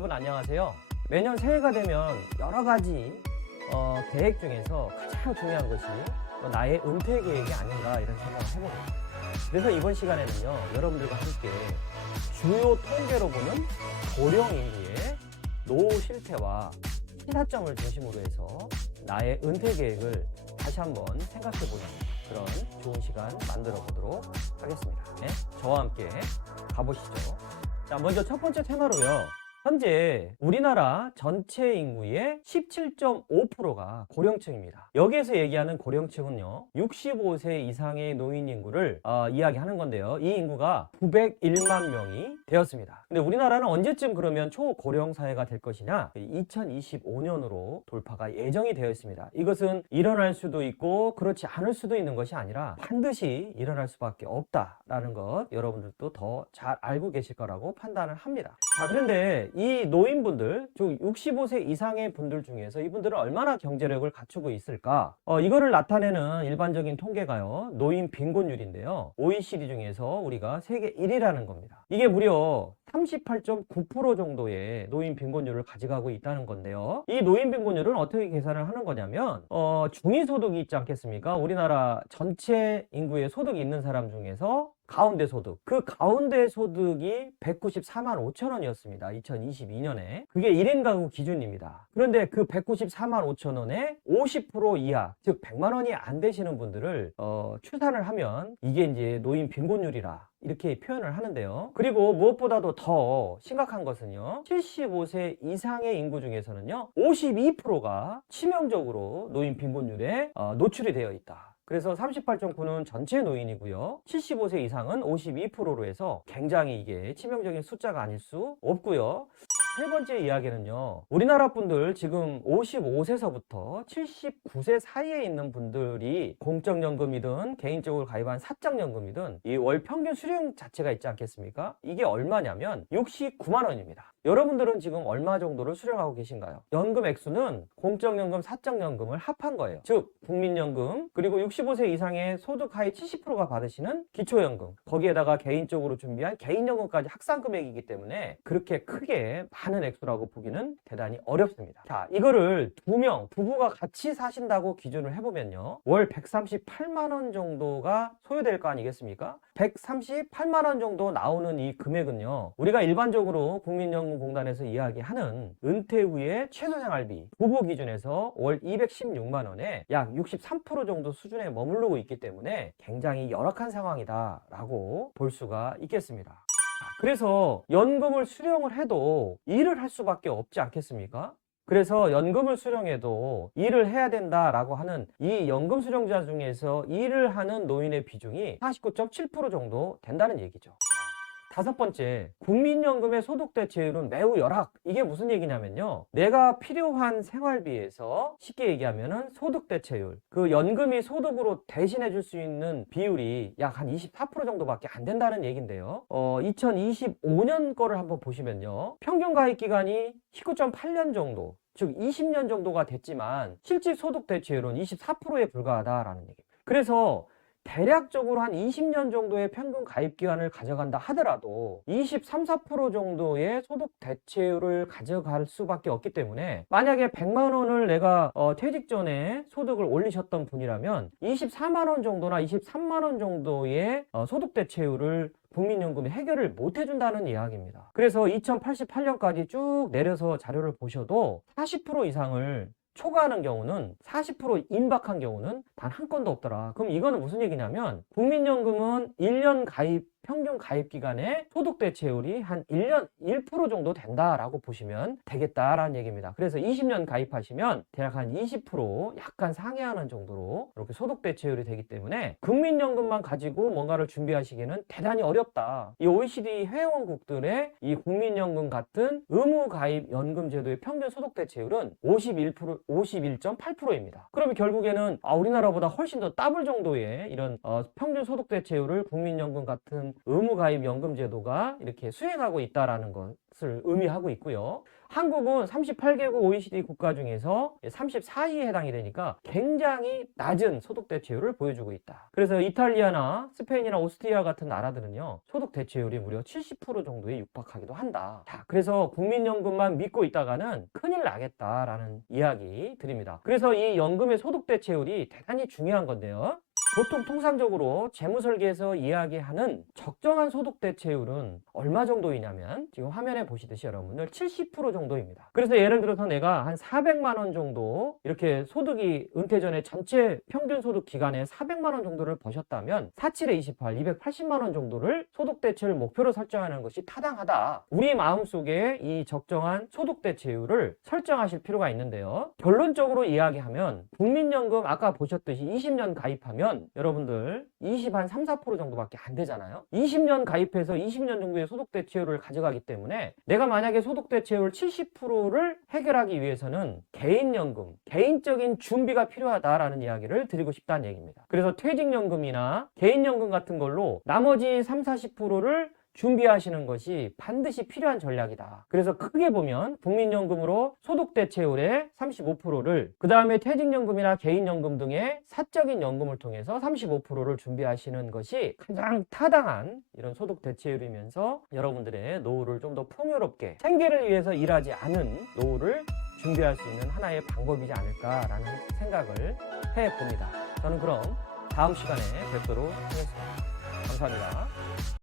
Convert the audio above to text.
여러분 안녕하세요. 매년 새해가 되면 여러 가지 계획 중에서 가장 중요한 것이 나의 은퇴 계획이 아닌가 이런 생각을 해봅니다. 그래서 이번 시간에는요, 여러분들과 함께 주요 통계로 보는 고령 인구의 노후 실태와 시사점을 중심으로 해서 나의 은퇴 계획을 다시 한번 생각해보는 그런 좋은 시간 만들어 보도록 하겠습니다. 네, 저와 함께 가보시죠. 자, 먼저 첫 번째 테마로요. 현재 우리나라 전체 인구의 17.5%가 고령층입니다. 여기에서 얘기하는 고령층은요, 65세 이상의 노인 인구를 이야기하는 건데요. 이 인구가 901만 명이 되었습니다. 근데 우리나라는 언제쯤 그러면 초고령 사회가 될 것이냐? 2025년으로 돌파가 예정이 되어 있습니다. 이것은 일어날 수도 있고 그렇지 않을 수도 있는 것이 아니라 반드시 일어날 수밖에 없다라는 것 여러분들도 더 잘 알고 계실 거라고 판단을 합니다. 자, 그런데 이 노인분들, 즉 65세 이상의 분들 중에서 이분들은 얼마나 경제력을 갖추고 있을까? 이거를 나타내는 일반적인 통계가요, 노인 빈곤율인데요. OECD 중에서 우리가 세계 1위라는 겁니다. 이게 무려 38.9% 정도의 노인 빈곤율을 가져가고 있다는 건데요. 이 노인 빈곤율은 어떻게 계산을 하는 거냐면 중위소득이 있지 않겠습니까? 우리나라 전체 인구의 소득이 있는 사람 중에서 가운데 소득, 그 가운데 소득이 194만 5천 원이었습니다. 2022년에. 그게 1인 가구 기준입니다. 그런데 그 194만 5천 원에 50% 이하, 즉 100만 원이 안 되시는 분들을 추산을 하면 이게 이제 노인 빈곤율이라 이렇게 표현을 하는데요. 그리고 무엇보다도 더 심각한 것은요, 75세 이상의 인구 중에서는요 52%가 치명적으로 노인 빈곤율에 노출이 되어 있다. 그래서 38.9는 전체 노인이고요, 75세 이상은 52%로 해서 굉장히 이게 치명적인 숫자가 아닐 수 없고요. 세 번째 이야기는요, 우리나라 분들 지금 55세서부터 79세 사이에 있는 분들이 공적연금이든 개인적으로 가입한 사적연금이든 이 월 평균 수령 자체가 있지 않겠습니까? 이게 얼마냐면 69만 원입니다. 여러분들은 지금 얼마 정도를 수령하고 계신가요? 연금 액수는 공적연금, 사적연금을 합한 거예요. 즉 국민연금, 그리고 65세 이상의 소득 하위 70%가 받으시는 기초연금, 거기에다가 개인적으로 준비한 개인연금까지 합산 금액이기 때문에 그렇게 크게 많은 액수라고 보기는 대단히 어렵습니다. 자, 이거를 두 명 부부가 같이 사신다고 기준을 해보면요, 월 138만 원 정도가 소요될 거 아니겠습니까? 138만 원 정도 나오는 이 금액은요, 우리가 일반적으로 국민연금공단에서 이야기하는 은퇴 후의 최소생활비 부부 기준에서 월 216만 원에 약 63% 정도 수준에 머무르고 있기 때문에 굉장히 열악한 상황이다 라고 볼 수가 있겠습니다. 그래서 연금을 수령을 해도 일을 할 수밖에 없지 않겠습니까? 그래서 연금을 수령해도 일을 해야 된다라고 하는 이 연금 수령자 중에서 일을 하는 노인의 비중이 49.7% 정도 된다는 얘기죠. 다섯 번째, 국민연금의 소득 대체율은 매우 열악. 이게 무슨 얘기냐면요, 내가 필요한 생활비에서 쉽게 얘기하면은 소득 대체율, 그 연금이 소득으로 대신해 줄 수 있는 비율이 약 한 24% 정도밖에 안 된다는 얘긴데요. 2025년 거를 한번 보시면요, 평균 가입 기간이 19.8년 정도, 즉 20년 정도가 됐지만 실질 소득 대체율은 24%에 불과하다라는 얘기입니다. 그래서 대략적으로 한 20년 정도의 평균 가입 기간을 가져간다 하더라도 23, 4% 정도의 소득 대체율을 가져갈 수밖에 없기 때문에, 만약에 100만 원을 내가 퇴직 전에 소득을 올리셨던 분이라면 24만 원 정도나 23만 원 정도의 소득 대체율을 국민연금이 해결을 못 해준다는 이야기입니다. 그래서 2088년까지 쭉 내려서 자료를 보셔도 40% 이상을 초과하는 경우는, 40% 임박한 경우는 단 한 건도 없더라. 그럼 이거는 무슨 얘기냐면 국민연금은 1년 가입, 평균 가입 기간에 소득 대체율이 한 1년 1% 정도 된다라고 보시면 되겠다라는 얘기입니다. 그래서 20년 가입하시면 대략 한 20% 약간 상회하는 정도로 이렇게 소득 대체율이 되기 때문에 국민연금만 가지고 뭔가를 준비하시기는 대단히 어렵다. 이 OECD 회원국들의 이 국민연금 같은 의무 가입 연금 제도의 평균 소득 대체율은 51.8%입니다. 그러면 결국에는 우리나라보다 훨씬 더 더블 정도의 이런 평균 소득 대체율을 국민연금 같은 의무가입 연금 제도가 이렇게 수행하고 있다라는 것을 의미하고 있고요. 한국은 38개국 OECD 국가 중에서 34위에 해당이 되니까 굉장히 낮은 소득 대체율을 보여주고 있다. 그래서 이탈리아나 스페인이나 오스트리아 같은 나라들은요, 소득 대체율이 무려 70% 정도에 육박하기도 한다. 자, 그래서 국민연금만 믿고 있다가는 큰일 나겠다라는 이야기 드립니다. 그래서 이 연금의 소득 대체율이 대단히 중요한 건데요. 보통 통상적으로 재무설계에서 이야기하는 적정한 소득 대체율은 얼마 정도이냐면 지금 화면에 보시듯이 여러분들 70% 정도입니다. 그래서 예를 들어서 내가 한 400만 원 정도 이렇게 소득이 은퇴 전에 전체 평균 소득 기간에 400만 원 정도를 버셨다면 47에 28, 280만 원 정도를 소득 대체율 목표로 설정하는 것이 타당하다. 우리 마음속에 이 적정한 소득 대체율을 설정하실 필요가 있는데요. 결론적으로 이야기하면 국민연금 아까 보셨듯이 20년 가입하면 여러분들 20한 3, 4% 정도밖에 안 되잖아요. 20년 가입해서 20년 정도의 소득 대체율을 가져가기 때문에 내가 만약에 소득 대체율 70%를 해결하기 위해서는 개인연금, 개인적인 준비가 필요하다라는 이야기를 드리고 싶다는 얘기입니다. 그래서 퇴직연금이나 개인연금 같은 걸로 나머지 3, 40%를 준비하시는 것이 반드시 필요한 전략이다. 그래서 크게 보면 국민연금으로 소득 대체율의 35%를, 그 다음에 퇴직연금이나 개인연금 등의 사적인 연금을 통해서 35%를 준비하시는 것이 가장 타당한 이런 소득 대체율이면서 여러분들의 노후를 좀 더 풍요롭게, 생계를 위해서 일하지 않은 노후를 준비할 수 있는 하나의 방법이지 않을까라는 생각을 해봅니다. 저는 그럼 다음 시간에 뵙도록 하겠습니다. 감사합니다.